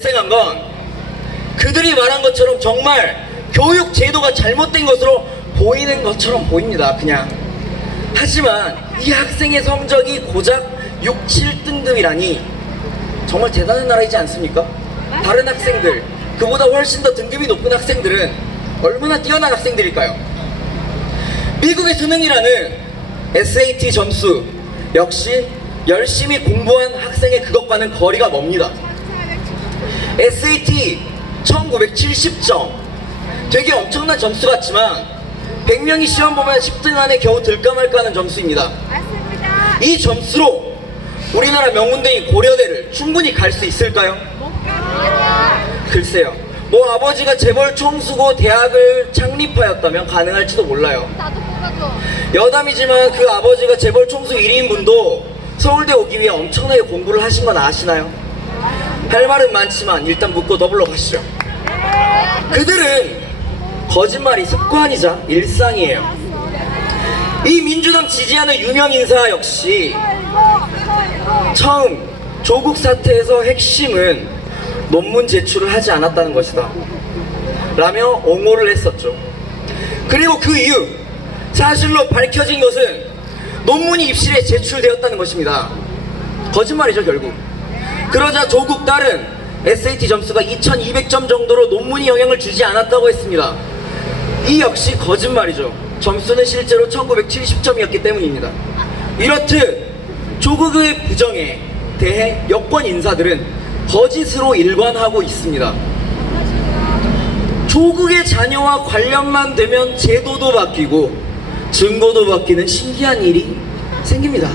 생각한 건 그들이 말한 것처럼 정말 교육 제도가 잘못된 것으로 보이는 것처럼 보입니다. 그냥. 하지만 이 학생의 성적이 고작 6, 7등급이라니 정말 대단한 나라이지 않습니까? 다른 학생들, 그보다 훨씬 더 등급이 높은 학생들은 얼마나 뛰어난 학생들일까요? 미국의 수능이라는 SAT 점수 역시 열심히 공부한 학생의 그것과는 거리가 멉니다. SAT 1970점, 되게 엄청난 점수 같지만 100명이 시험 보면 10등 안에 겨우 들까 말까 하는 점수입니다. 맞습니다. 이 점수로 우리나라 명문대인 고려대를 충분히 갈 수 있을까요? 못 갑니다. 글쎄요. 뭐 아버지가 재벌 총수고 대학을 창립하였다면 가능할지도 몰라요. 나도 못 가죠. 여담이지만 그 아버지가 재벌 총수 1인분도 서울대 오기 위해 엄청나게 공부를 하신 건 아시나요? 할 말은 많지만 일단 묻고 더불러 가시죠. 그들은 거짓말이 습관이자 일상이에요. 이 민주당 지지하는 유명 인사 역시 처음 조국 사태에서 핵심은 논문 제출을 하지 않았다는 것이다 라며 옹호를 했었죠. 그리고 그 이후 사실로 밝혀진 것은 논문이 입시에 제출되었다는 것입니다. 거짓말이죠 결국. 그러자 조국 딸은 SAT 점수가 2200점 정도로 논문이 영향을 주지 않았다고 했습니다. 이 역시 거짓말이죠. 점수는 실제로 1970점이었기 때문입니다. 이렇듯 조국의 부정에 대해 여권 인사들은 거짓으로 일관하고 있습니다. 조국의 자녀와 관련만 되면 제도도 바뀌고 증거도 바뀌는 신기한 일이 생깁니다.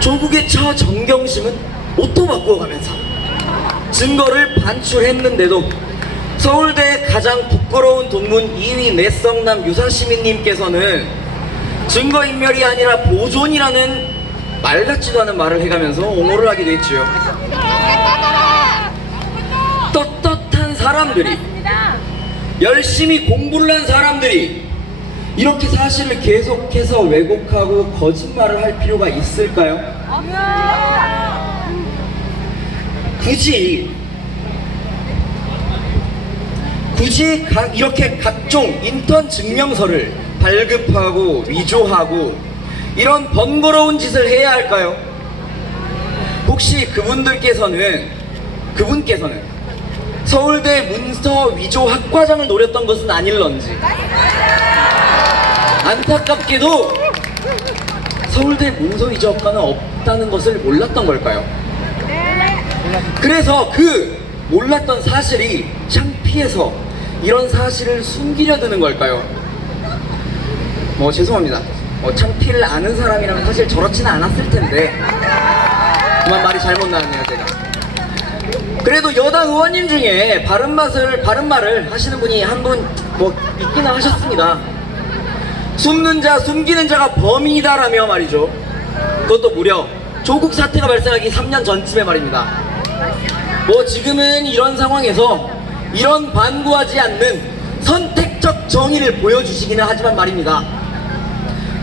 조국의 처 정경심은 옷도 바꿔가면서 증거를 반출했는데도 서울대의 가장 부끄러운 동문 2위 내성남 유사시민님께서는 증거인멸이 아니라 보존이라는 말 같지도 않은 말을 해가면서 옹호를 하기도 했지요. 떳떳한 사람들이, 열심히 공부를 한 사람들이 이렇게 사실을 계속해서 왜곡하고 거짓말을 할 필요가 있을까요? 굳이 이렇게 각종 인턴 증명서를 발급하고 위조하고 이런 번거로운 짓을 해야 할까요? 혹시 그분께서는 서울대 문서 위조 학과장을 노렸던 것은 아닐런지, 안타깝게도 서울대 문서 위조 학과는 없다는 것을 몰랐던 걸까요? 그래서 그 몰랐던 사실이 창피해서 이런 사실을 숨기려 드는 걸까요? 죄송합니다. 창피를 아는 사람이라면 사실 저렇지는 않았을 텐데 그만 말이 잘못 나왔네요 제가. 그래도 여당 의원님 중에 바른 말을 하시는 분이 한 분 있기는 하셨습니다. 숨는 자 숨기는 자가 범인이다라며 말이죠. 그것도 무려 조국 사태가 발생하기 3년 전쯤에 말입니다. 지금은 이런 상황에서 이런 반구하지 않는 선택적 정의를 보여주시기는 하지만 말입니다.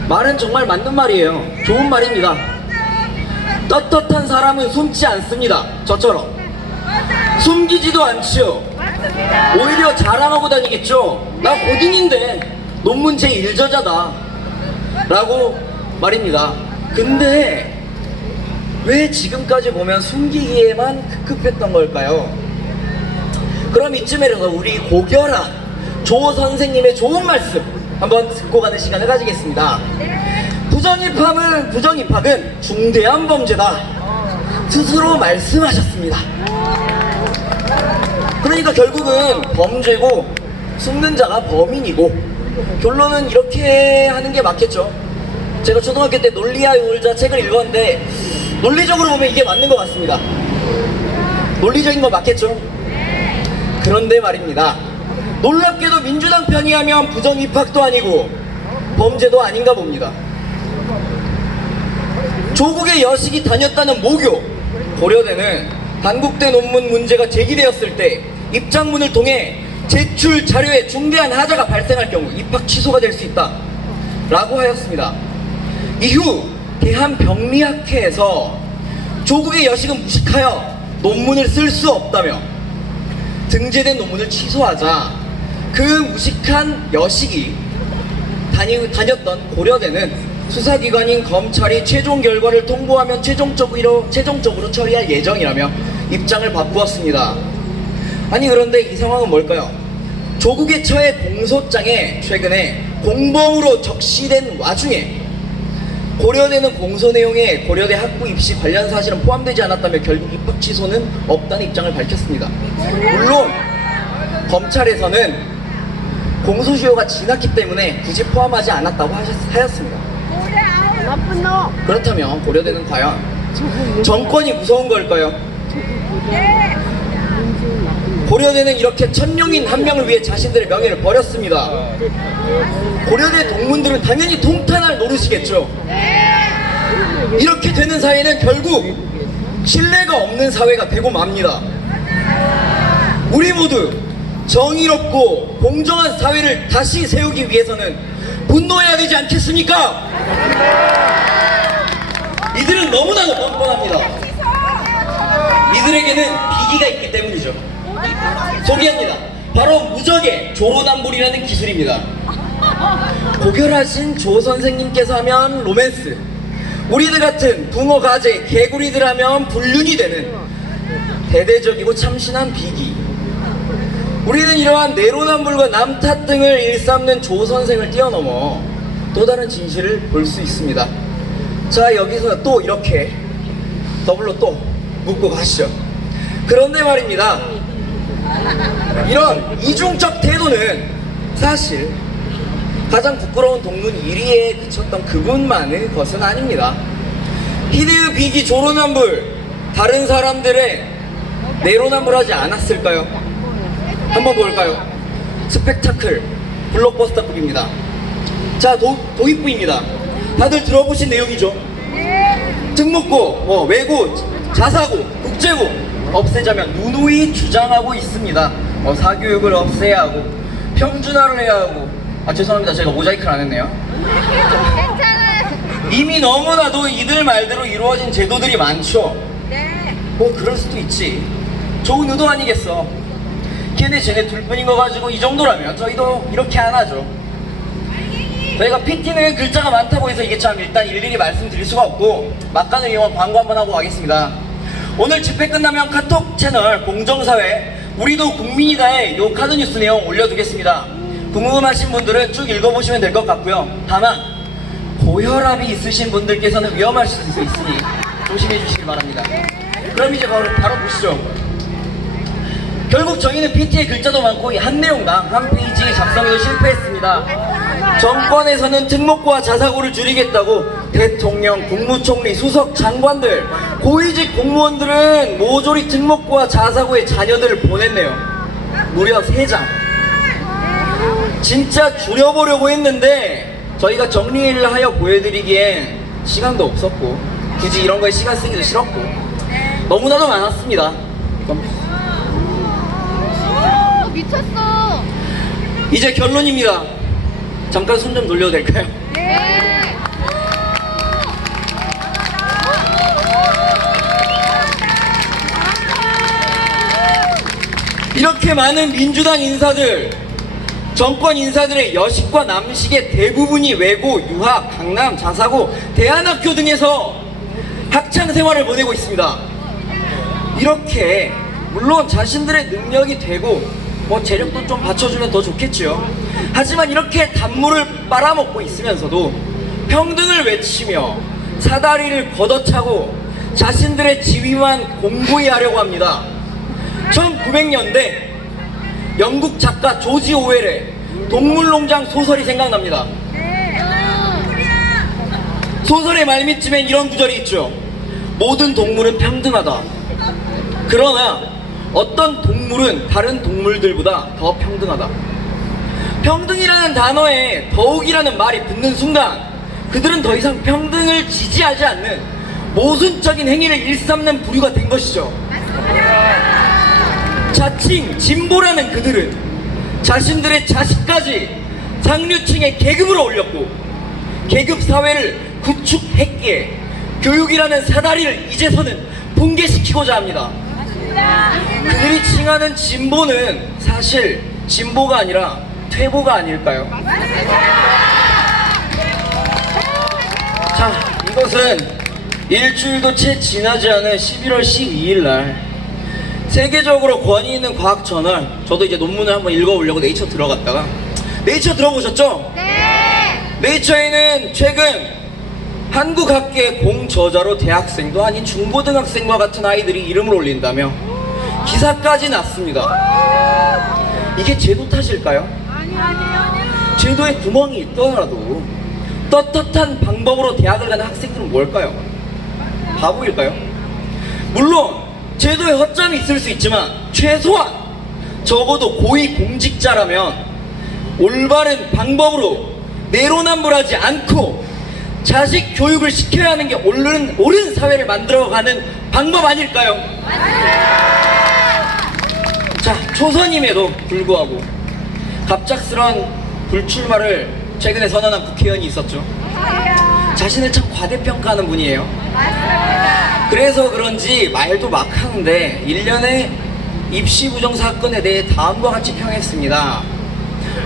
말은 정말 맞는 말이에요. 좋은 말입니다. 떳떳한 사람은 숨지 않습니다. 저처럼 숨기지도 않지요. 오히려 자랑하고 다니겠죠. 나 고딩인데 논문 제1저자다 라고 말입니다. 근데 왜 지금까지 보면 숨기기에만 급급했던 걸까요? 그럼 이쯤에서 우리 고결한 조 선생님의 좋은 말씀 한번 듣고 가는 시간을 가지겠습니다. 부정입학은 중대한 범죄다 스스로 말씀하셨습니다. 그러니까 결국은 범죄고 숨는 자가 범인이고 결론은 이렇게 하는 게 맞겠죠. 제가 초등학교 때 논리하여 울자 책을 읽었는데 논리적으로 보면 이게 맞는 것 같습니다. 논리적인 거 맞겠죠? 그런데 말입니다. 놀랍게도 민주당 편이하면 부정입학도 아니고 범죄도 아닌가 봅니다. 조국의 여식이 다녔다는 모교 고려대는 단국대 논문 문제가 제기되었을 때 입장문을 통해 제출 자료에 중대한 하자가 발생할 경우 입학 취소가 될 수 있다 라고 하였습니다. 이후 대한병리학회에서 조국의 여식은 무식하여 논문을 쓸 수 없다며 등재된 논문을 취소하자 그 무식한 여식이 다녔던 고려대는 수사기관인 검찰이 최종 결과를 통보하면 최종적으로 처리할 예정이라며 입장을 바꾸었습니다. 아니 그런데 이 상황은 뭘까요? 조국의 처해 공소장에 최근에 공범으로 적시된 와중에 고려대는 공소 내용에 고려대 학부 입시 관련 사실은 포함되지 않았다며 결국 입학 취소는 없다는 입장을 밝혔습니다. 물론 검찰에서는 공소시효가 지났기 때문에 굳이 포함하지 않았다고 하였습니다. 나쁜 놈. 그렇다면 고려대는 과연 정권이 무서운 걸까요? 고려대는 이렇게 천룡인 한 명을 위해 자신들의 명예를 버렸습니다. 고려대 동문들은 당연히 동탄할 노릇이겠죠. 이렇게 되는 사회는 결국 신뢰가 없는 사회가 되고 맙니다. 우리 모두 정의롭고 공정한 사회를 다시 세우기 위해서는 분노해야 되지 않겠습니까? 이들은 너무나도 뻔뻔합니다. 이들에게는 비기가 있기 때문이죠. 소개합니다. 바로 무적의 조로담불이라는 기술입니다. 고결하신 조 선생님께서 하면 로맨스, 우리들 같은 붕어 가재 개구리들 하면 불륜이 되는 대대적이고 참신한 비기. 우리는 이러한 내로남불과 남탓 등을 일삼는 조 선생을 뛰어넘어 또 다른 진실을 볼 수 있습니다. 자, 여기서 또 이렇게 더블로 또 묻고 가시죠. 그런데 말입니다, 이런 이중적 태도는 사실 가장 부끄러운 동문 1위에 그쳤던 그분만의 것은 아닙니다. 히데의 비기 조로남불, 다른 사람들의 내로남불하지 않았을까요? 한번 볼까요? 스펙타클 블록버스터급입니다. 자, 도입부입니다. 다들 들어보신 내용이죠? 특목고, 외고, 자사고, 국제고 없애자면 누누이 주장하고 있습니다. 사교육을 없애야 하고 평준화를 해야 하고, 죄송합니다, 제가 모자이크를 안 했네요. 괜찮아요. 이미 너무나도 이들 말대로 이루어진 제도들이 많죠. 네. 뭐 그럴 수도 있지, 좋은 의도 아니겠어. 걔네 쟤네 둘뿐인 거 가지고 이 정도라면 저희도 이렇게 안 하죠. 저희가 PT는 글자가 많다고 해서 이게 참 일단 일일이 말씀드릴 수가 없고 막간을 이용한 광고 한번 하고 가겠습니다. 오늘 집회 끝나면 카톡 채널 공정사회 우리도 국민이다에 요 카드 뉴스 내용 올려두겠습니다. 궁금하신 분들은 쭉 읽어보시면 될 것 같고요. 다만 고혈압이 있으신 분들께서는 위험할 수 있으니 조심해 주시기 바랍니다. 그럼 이제 바로 보시죠. 결국 저희는 PT의 글자도 많고 한 내용당 한 페이지 작성에도 실패했습니다. 정권에서는 특목고와 자사고를 줄이겠다고 대통령, 국무총리, 수석 장관들, 고위직 공무원들은 모조리 특목고와 자사고에 자녀들을 보냈네요. 무려 3장. 진짜 줄여보려고 했는데 저희가 정리를 하여 보여드리기엔 시간도 없었고 굳이 이런 거에 시간 쓰기도 싫었고 너무나도 많았습니다. 미쳤어. 이제 결론입니다. 잠깐 손 좀 돌려도 될까요? 네. 이렇게 많은 민주당 인사들, 정권 인사들의 여식과 남식의 대부분이 외고, 유학, 강남, 자사고, 대안학교 등에서 학창 생활을 보내고 있습니다. 이렇게 물론 자신들의 능력이 되고 재력도 좀 받쳐주면 더 좋겠죠. 하지만 이렇게 단물을 빨아먹고 있으면서도 평등을 외치며 사다리를 걷어차고 자신들의 지위만 공고히 하려고 합니다. 1900년대 영국 작가 조지 오웰의 동물농장 소설이 생각납니다. 소설의 말미쯤엔 이런 구절이 있죠. 모든 동물은 평등하다. 그러나 어떤 동물은 다른 동물들보다 더 평등하다. 평등이라는 단어에 더욱이라는 말이 붙는 순간 그들은 더 이상 평등을 지지하지 않는 모순적인 행위를 일삼는 부류가 된 것이죠. 자칭 진보라는 그들은 자신들의 자식까지 상류층의 계급으로 올렸고 계급 사회를 구축했기에 교육이라는 사다리를 이제서는 붕괴시키고자 합니다. 그들이 칭하는 진보는 사실 진보가 아니라 퇴보가 아닐까요? 자, 이것은 일주일도 채 지나지 않은 11월 12일 날 세계적으로 권위 있는 과학 저널, 저도 이제 논문을 한번 읽어보려고 네이처 들어갔다가, 네이처 들어보셨죠? 네. 네이처에는 최근 한국 학계 공저자로 대학생도 아닌 중고등학생과 같은 아이들이 이름을 올린다며 기사까지 났습니다. 이게 제도 탓일까요? 아니요. 제도에 구멍이 있더라도 떳떳한 방법으로 대학을 가는 학생들은 뭘까요? 바보일까요? 물론 제도에 허점이 있을 수 있지만 최소한 적어도 고위공직자라면 올바른 방법으로 내로남불하지 않고 자식 교육을 시켜야 하는 게 옳은 사회를 만들어가는 방법 아닐까요? 자, 초선임에도 불구하고 갑작스런 불출마를 최근에 선언한 국회의원이 있었죠. 자신을 참 과대평가하는 분이에요. 그래서 그런지 말도 막 하는데 1년의 입시 부정 사건에 대해 다음과 같이 평했습니다.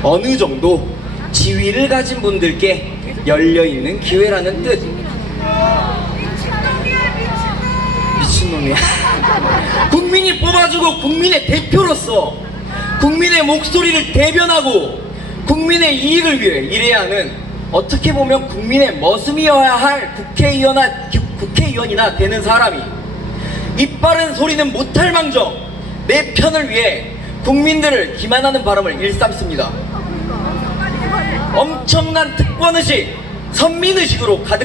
어느 정도 지위를 가진 분들께 열려있는 기회라는 뜻. 미친놈이야. 국민이 뽑아주고 국민의 대표로서 국민의 목소리를 대변하고 국민의 이익을 위해 일해야 하는, 어떻게 보면 국민의 머슴이어야 할 국회의원이나 되는 사람이 입바른 소리는 못할 망정 내 편을 위해 국민들을 기만하는 발언을 일삼습니다. 엄청난 특권의식, 선민의식으로 가득